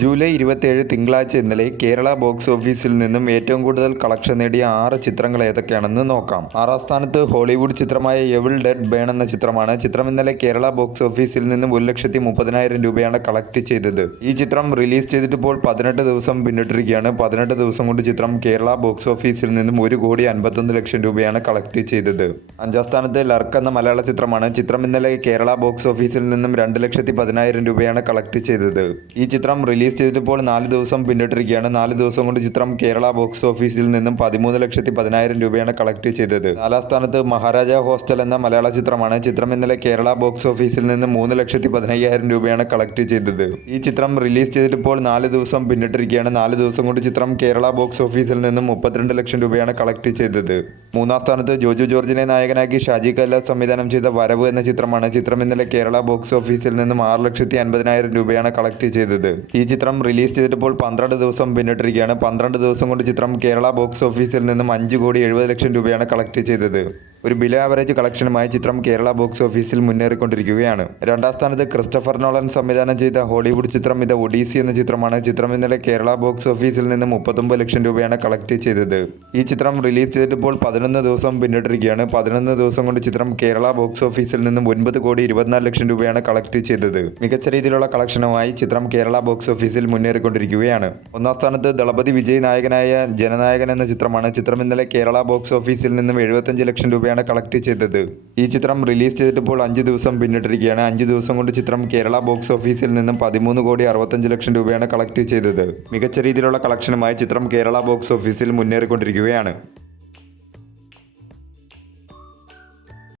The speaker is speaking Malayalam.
ജൂലൈ 27 തിങ്കളാഴ്ച ഇന്നലെ കേരള ബോക്സ് ഓഫീസിൽ നിന്നും ഏറ്റവും കൂടുതൽ കളക്ഷൻ നേടിയ 6 ചിത്രങ്ങൾ ഏതൊക്കെയാണെന്ന് നോക്കാം. 6ാം സ്ഥാനത്ത് ഹോളിവുഡ് ചിത്രമായ എവിൾ ഡെഡ് ബേൺ എന്ന ചിത്രമാണ്. ചിത്രം ഇന്നലെ കേരള ബോക്സ് ഓഫീസിൽ നിന്നും 1,30,000 രൂപയാണ് കളക്ട് ചെയ്തത്. ഈ ചിത്രം റിലീസ് ചെയ്തിട്ടിപ്പോൾ 18 ദിവസം പിന്നിട്ടിരിക്കുകയാണ്. 18 ദിവസം കൊണ്ട് ചിത്രം കേരള ബോക്സ് ഓഫീസിൽ നിന്നും 1,51,00,000 രൂപയാണ് കളക്ട് ചെയ്തത്. 5ാം സ്ഥാനത്ത് ലർക്ക് എന്ന മലയാള ചിത്രമാണ്. ചിത്രം ഇന്നലെ കേരള ബോക്സ് ഓഫീസിൽ നിന്നും 2,10,000 രൂപയാണ് കളക്ട് ചെയ്തത്. ഈ ചിത്രം റിലീസ് ചെയ്തിട്ടിപ്പോൾ 4 ദിവസം പിന്നിട്ടിരിക്കുകയാണ്. 4 ദിവസം കൊണ്ട് ചിത്രം കേരള ബോക്സ് ഓഫീസിൽ നിന്നും 13,10,000 രൂപയാണ് കളക്ട് ചെയ്തത്. 4ാം സ്ഥാനത്ത് മഹാരാജ ഹോസ്റ്റൽ എന്ന മലയാള ചിത്രമാണ്. ചിത്രം ഇന്നലെ കേരള ബോക്സ് ഓഫീസിൽ നിന്നും 3,15,000 രൂപയാണ് കളക്ട് ചെയ്തത്. ഈ ചിത്രം റിലീസ് ചെയ്തിട്ടിപ്പോൾ 4 ദിവസം പിന്നിട്ടിരിക്കുകയാണ്. 4 ദിവസം കൊണ്ട് ചിത്രം കേരള ബോക്സ് ഓഫീസിൽ നിന്നും 32 ലക്ഷം രൂപയാണ് കളക്ട് ചെയ്തത്. 3ാം സ്ഥാനത്ത് ജോജു ജോർജിനെ നായകനാക്കി ഷാജി കൈലാസ് സംവിധാനം ചെയ്ത വരവ് എന്ന ചിത്രമാണ്. ചിത്രം ഇന്നലെ കേരള ബോക്സ് ഓഫീസിൽ നിന്നും 6,50,000 രൂപയാണ് കളക്ട് ചെയ്തത്. ഈ ചിത്രം റിലീസ് ചെയ്തിട്ടിപ്പോൾ 12 ദിവസം പിന്നിട്ടിരിക്കുകയാണ്. 12 ദിവസം കൊണ്ട് ചിത്രം കേരള ബോക്സ് ഓഫീസിൽ നിന്നും 5,70,00,000 രൂപയാണ് കളക്ട് ചെയ്തത്. ഒരു ബിലോ ആവറേജ് കളക്ഷനുമായി ചിത്രം കേരള ബോക്സ് ഓഫീസിൽ മുന്നേറിക്കൊണ്ടിരിക്കുകയാണ്. 2ാം സ്ഥാനത്ത് ക്രിസ്റ്റഫർ നോളൻ സംവിധാനം ചെയ്ത ഹോളിവുഡ് ചിത്രം ദ ഒഡീസി എന്ന ചിത്രമാണ്. ചിത്രം ഇന്നലെ കേരള ബോക്സ് ഓഫീസിൽ നിന്നും 39 ലക്ഷം രൂപയാണ് കളക്ട് ചെയ്തത്. ഈ ചിത്രം റിലീസ് ചെയ്തിട്ടിപ്പോൾ 11 ദിവസം പിന്നിട്ടിരിക്കുകയാണ്. 11 ദിവസം കൊണ്ട് ചിത്രം കേരള ബോക്സ് ഓഫീസിൽ നിന്നും 9,24,00,000 രൂപയാണ് കളക്ട് ചെയ്തത്. മികച്ച രീതിയിലുള്ള കളക്ഷനുമായി ചിത്രം കേരള ബോക്സ് ഓഫീസിൽ മുന്നേറിക്കൊണ്ടിരിക്കുകയാണ്. 1ാം സ്ഥാനത്ത് ദളപതി വിജയ് നായകനായ ജനനായകൻ എന്ന ചിത്രമാണ്. ചിത്രം ഇന്നലെ കേരള ബോക്സ് ഓഫീസിൽ നിന്നും 75 ലക്ഷം രൂപയാണ് കളക്ട് ചെയ്തത്. ഈ ചിത്രം റിലീസ് ചെയ്തിട്ടിപ്പോൾ 5 ദിവസം പിന്നിട്ടിരിക്കുകയാണ്. 5 ദിവസം കൊണ്ട് ചിത്രം കേരള ബോക്സ് ഓഫീസിൽ നിന്നും 13,65,00,000 രൂപയാണ് കളക്ട് ചെയ്തത്. മികച്ച രീതിയിലുള്ള കളക്ഷനുമായി ചിത്രം കേരള ബോക്സ് ഓഫീസിൽ മുന്നേറിക്കൊണ്ടിരിക്കുകയാണ്.